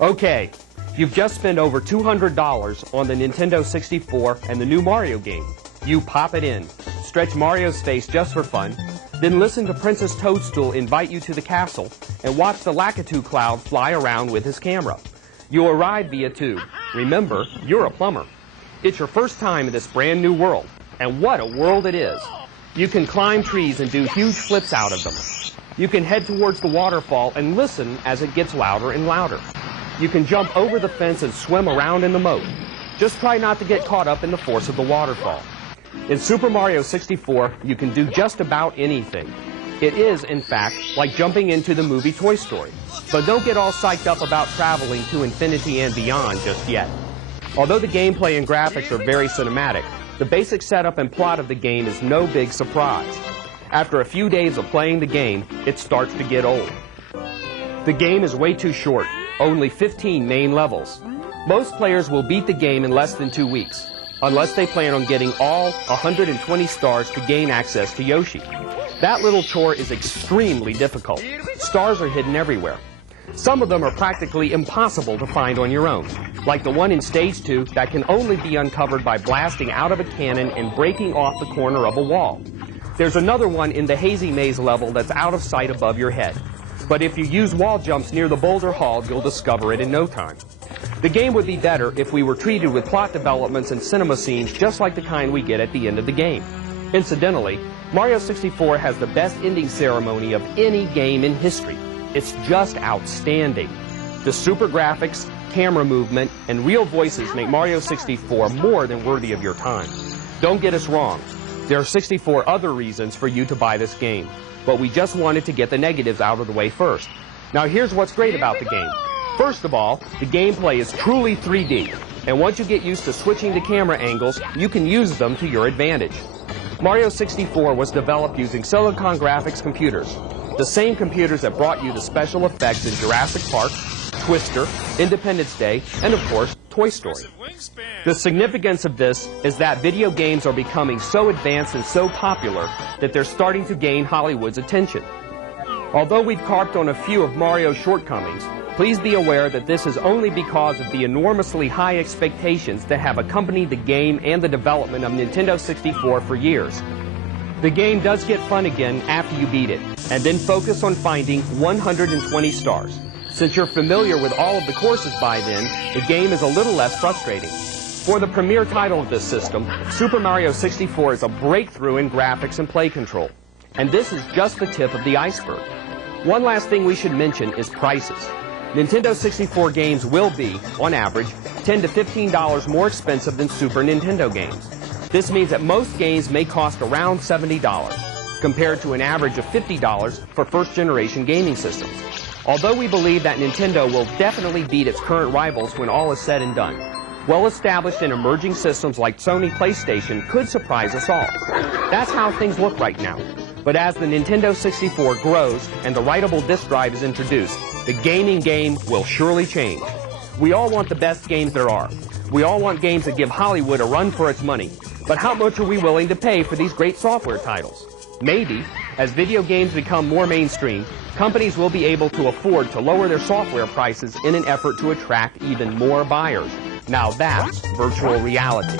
Okay, you've just spent over $200 on the Nintendo 64 and the new Mario game. You pop it in, stretch Mario's face just for fun, then listen to Princess Toadstool invite you to the castle and watch the Lakitu Cloud fly around with his camera. You arrive via tube. Remember, you're a plumber. It's your first time in this brand new world, and what a world it is. You can climb trees and do huge flips out of them. You can head towards the waterfall and listen as it gets louder and louder. You can jump over the fence and swim around in the moat. Just try not to get caught up in the force of the waterfall. In Super Mario 64, you can do just about anything. It is, in fact, like jumping into the movie Toy Story. But don't get all psyched up about traveling to infinity and beyond just yet. Although the gameplay and graphics are very cinematic, the basic setup and plot of the game is no big surprise. After a few days of playing the game, it starts to get old. The game is way too short, only 15 main levels. Most players will beat the game in less than 2 weeks, unless they plan on getting all 120 stars to gain access to Yoshi. That little chore is extremely difficult. Stars are hidden everywhere. Some of them are practically impossible to find on your own, like the one in Stage 2 that can only be uncovered by blasting out of a cannon and breaking off the corner of a wall. There's another one in the Hazy Maze level that's out of sight above your head. But if you use wall jumps near the Boulder Hall, you'll discover it in no time. The game would be better if we were treated with plot developments and cinema scenes just like the kind we get at the end of the game. Incidentally, Mario 64 has the best ending ceremony of any game in history. It's just outstanding. The super graphics, camera movement, and real voices make Mario 64 more than worthy of your time. Don't get us wrong. There are 64 other reasons for you to buy this game, but we just wanted to get the negatives out of the way first. Now here's what's great about the game. First of all, the gameplay is truly 3D, and once you get used to switching the camera angles, you can use them to your advantage. Mario 64 was developed using Silicon Graphics computers, the same computers that brought you the special effects in Jurassic Park, Twister, Independence Day, and of course, Toy Story. The significance of this is that video games are becoming so advanced and so popular that they're starting to gain Hollywood's attention. Although we've carped on a few of Mario's shortcomings, please be aware that this is only because of the enormously high expectations that have accompanied the game and the development of Nintendo 64 for years. The game does get fun again after you beat it, and then focus on finding 120 stars. Since you're familiar with all of the courses by then, the game is a little less frustrating. For the premier title of this system, Super Mario 64 is a breakthrough in graphics and play control. And this is just the tip of the iceberg. One last thing we should mention is prices. Nintendo 64 games will be, on average, $10 to $15 more expensive than Super Nintendo games. This means that most games may cost around $70, compared to an average of $50 for first-generation gaming systems. Although we believe that Nintendo will definitely beat its current rivals when all is said and done, well-established and emerging systems like Sony PlayStation could surprise us all. That's how things look right now. But as the Nintendo 64 grows and the writable disk drive is introduced, the gaming game will surely change. We all want the best games there are. We all want games that give Hollywood a run for its money. But how much are we willing to pay for these great software titles? Maybe, as video games become more mainstream, companies will be able to afford to lower their software prices in an effort to attract even more buyers. Now that's virtual reality.